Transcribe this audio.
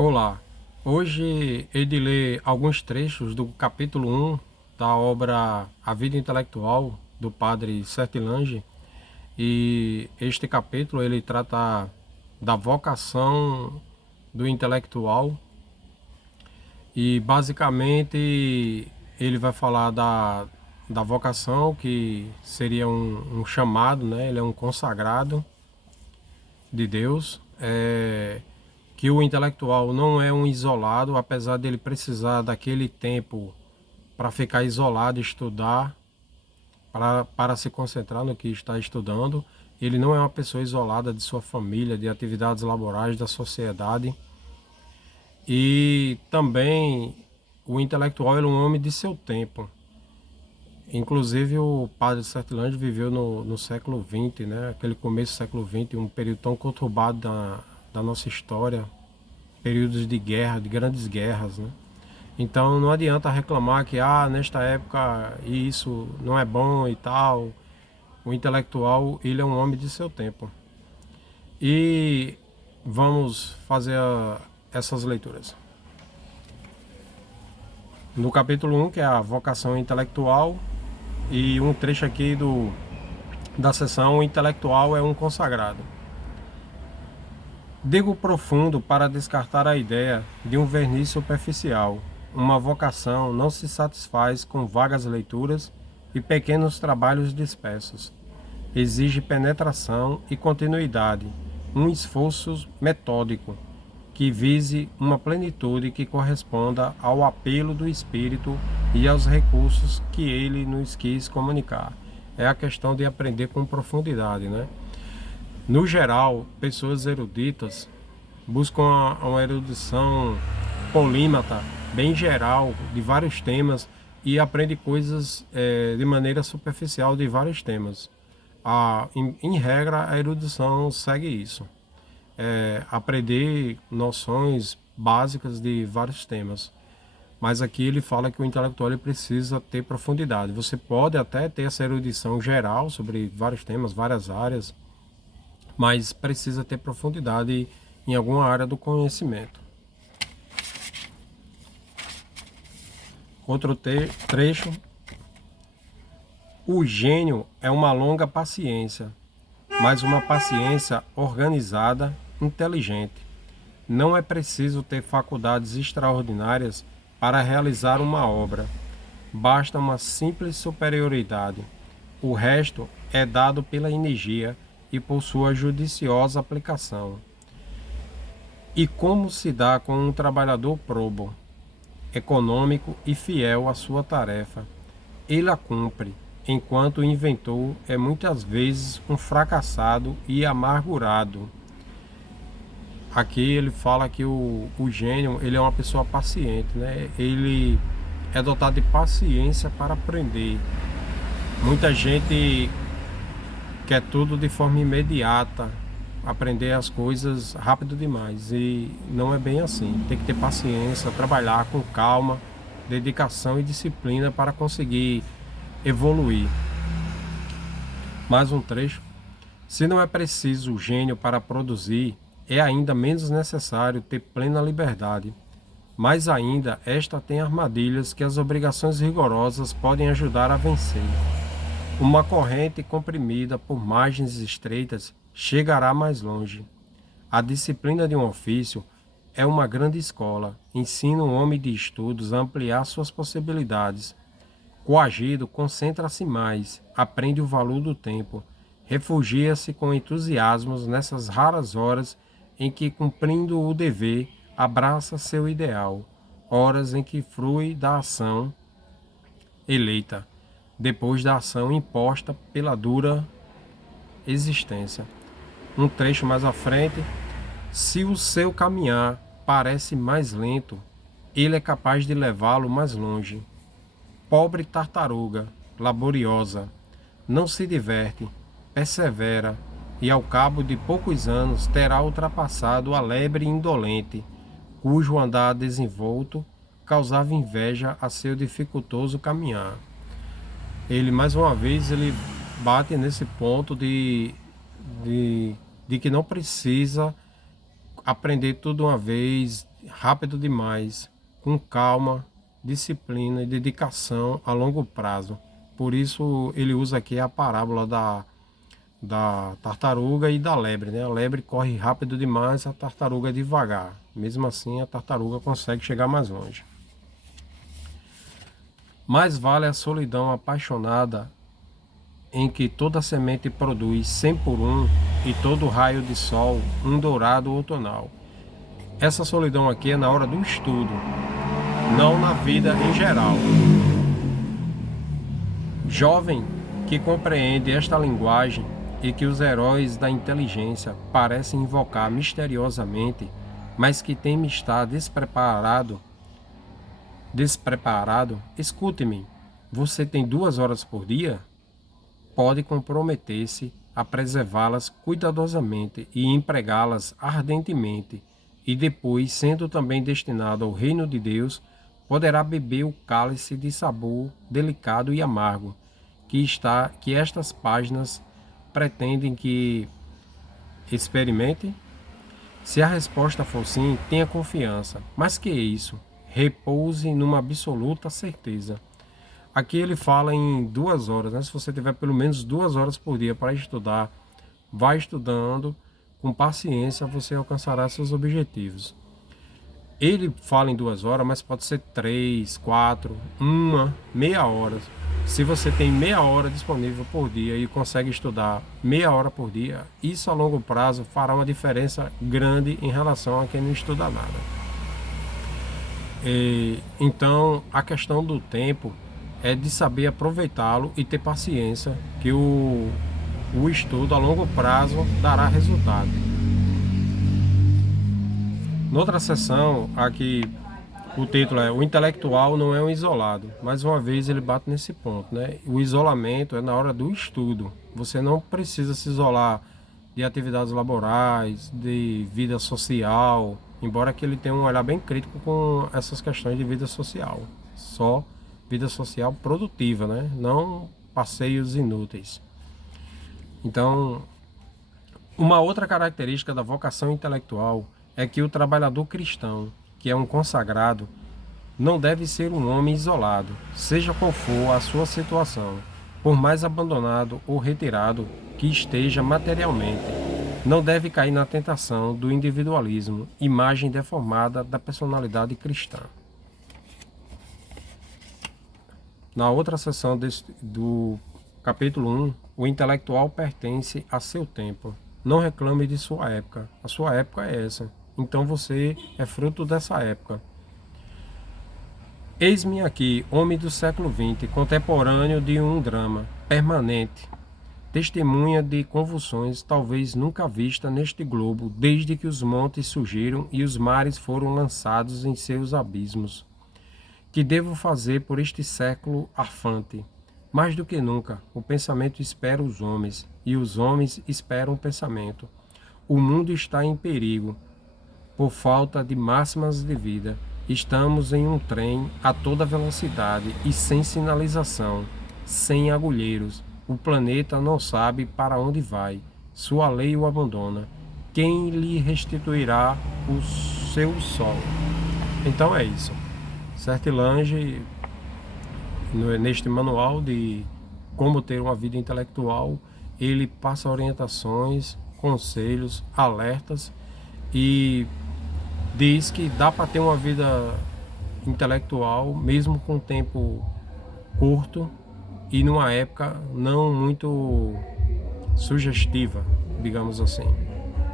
Olá, hoje hei de ler alguns trechos do capítulo 1 da obra A Vida Intelectual, do padre Sertilange, e este capítulo ele trata da vocação do intelectual e basicamente ele vai falar da vocação, que seria um chamado, né? Ele é um consagrado de Deus, que o intelectual não é um isolado, apesar dele precisar daquele tempo para ficar isolado, estudar, para se concentrar no que está estudando. Ele não é uma pessoa isolada de sua família, de atividades laborais, da sociedade. E também o intelectual é um homem de seu tempo. Inclusive o padre Sertilange viveu no século XX, né? Aquele começo do século XX, um período tão conturbado da nossa história, períodos de guerra, de grandes guerras, né? Então não adianta reclamar que nesta época isso não é bom e tal. O intelectual, ele é um homem de seu tempo. E vamos fazer essas leituras. No capítulo 1, que é a vocação intelectual, e um trecho aqui da seção: o intelectual é um consagrado. Digo profundo para descartar a ideia de um verniz superficial. Uma vocação não se satisfaz com vagas leituras e pequenos trabalhos dispersos. Exige penetração e continuidade, um esforço metódico que vise uma plenitude que corresponda ao apelo do espírito e aos recursos que ele nos quis comunicar. É a questão de aprender com profundidade, né? No geral, pessoas eruditas buscam uma erudição polímata, bem geral, de vários temas, e aprendem coisas de maneira superficial de vários temas. Em regra, a erudição segue isso. Aprender noções básicas de vários temas. Mas aqui ele fala que o intelectual ele precisa ter profundidade. Você pode até ter essa erudição geral sobre vários temas, várias áreas, mas precisa ter profundidade em alguma área do conhecimento. Outro trecho: o gênio é uma longa paciência, mas uma paciência organizada, inteligente. Não é preciso ter faculdades extraordinárias para realizar uma obra. Basta uma simples superioridade. O resto é dado pela energia e por sua judiciosa aplicação. E como se dá com um trabalhador probo, econômico e fiel à sua tarefa? Ele a cumpre, enquanto o inventor é muitas vezes um fracassado e amargurado. Aqui ele fala que o gênio ele é uma pessoa paciente, né? Ele é dotado de paciência para aprender. Muita gente quer tudo de forma imediata, aprender as coisas rápido demais, e não é bem assim. Tem que ter paciência, trabalhar com calma, dedicação e disciplina para conseguir evoluir. Mais um trecho: se não é preciso o gênio para produzir, é ainda menos necessário ter plena liberdade. Mais ainda, esta tem armadilhas que as obrigações rigorosas podem ajudar a vencer. Uma corrente comprimida por margens estreitas chegará mais longe. A disciplina de um ofício é uma grande escola, ensina um homem de estudos a ampliar suas possibilidades. Coagido, concentra-se mais, aprende o valor do tempo, refugia-se com entusiasmos nessas raras horas em que, cumprindo o dever, abraça seu ideal, horas em que frui da ação eleita, depois da ação imposta pela dura existência. Um trecho mais à frente: se o seu caminhar parece mais lento, ele é capaz de levá-lo mais longe. Pobre tartaruga, laboriosa, não se diverte, persevera, e ao cabo de poucos anos terá ultrapassado a lebre indolente, cujo andar desenvolto causava inveja a seu dificultoso caminhar. Ele, mais uma vez, ele bate nesse ponto de que não precisa aprender tudo uma vez rápido demais, com calma, disciplina e dedicação a longo prazo. Por isso ele usa aqui a parábola da tartaruga e da lebre, né? A lebre corre rápido demais, a tartaruga devagar. Mesmo assim, a tartaruga consegue chegar mais longe. Mais vale a solidão apaixonada, em que toda semente produz 100 por um e todo raio de sol um dourado outonal. Essa solidão aqui é na hora do estudo, não na vida em geral. Jovem que compreende esta linguagem e que os heróis da inteligência parecem invocar misteriosamente, mas que teme estar despreparado, escute-me, você tem 2 horas por dia? Pode comprometer-se a preservá-las cuidadosamente e empregá-las ardentemente, e depois, sendo também destinado ao reino de Deus, poderá beber o cálice de sabor delicado e amargo que estas páginas pretendem que experimente? Se a resposta for sim, tenha confiança, mas que isso, repouse numa absoluta certeza. Aqui ele fala em 2 horas, né? Se você tiver pelo menos 2 horas por dia para estudar, vai estudando, com paciência você alcançará seus objetivos. Ele fala em 2 horas, mas pode ser 3, 4, meia hora. Se você tem meia hora disponível por dia e consegue estudar meia hora por dia, isso a longo prazo fará uma diferença grande em relação a quem não estuda nada. Então, a questão do tempo é de saber aproveitá-lo e ter paciência, que o estudo a longo prazo dará resultado. Noutra sessão, aqui o título é: O intelectual não é um isolado. Mais uma vez ele bate nesse ponto, né? O isolamento é na hora do estudo. Você não precisa se isolar de atividades laborais, de vida social, embora que ele tenha um olhar bem crítico com essas questões de vida social. Só vida social produtiva, né? Não passeios inúteis. Então, uma outra característica da vocação intelectual é que o trabalhador cristão, que é um consagrado, não deve ser um homem isolado, seja qual for a sua situação, por mais abandonado ou retirado que esteja materialmente. Não deve cair na tentação do individualismo, imagem deformada da personalidade cristã. Na outra seção do capítulo 1, o intelectual pertence a seu tempo. Não reclame de sua época. A sua época é essa. Então você é fruto dessa época. Eis-me aqui, homem do século XX, contemporâneo de um drama permanente, testemunha de convulsões talvez nunca vista neste globo, desde que os montes surgiram e os mares foram lançados em seus abismos. Que devo fazer por este século arfante? Mais do que nunca, o pensamento espera os homens, e os homens esperam o pensamento. O mundo está em perigo, por falta de máximas de vida. Estamos em um trem a toda velocidade e sem sinalização, sem agulheiros. O planeta não sabe para onde vai. Sua lei o abandona. Quem lhe restituirá o seu sol? Então é isso. Sertilange, neste manual de como ter uma vida intelectual, ele passa orientações, conselhos, alertas e diz que dá para ter uma vida intelectual mesmo com tempo curto e numa época não muito sugestiva, digamos assim.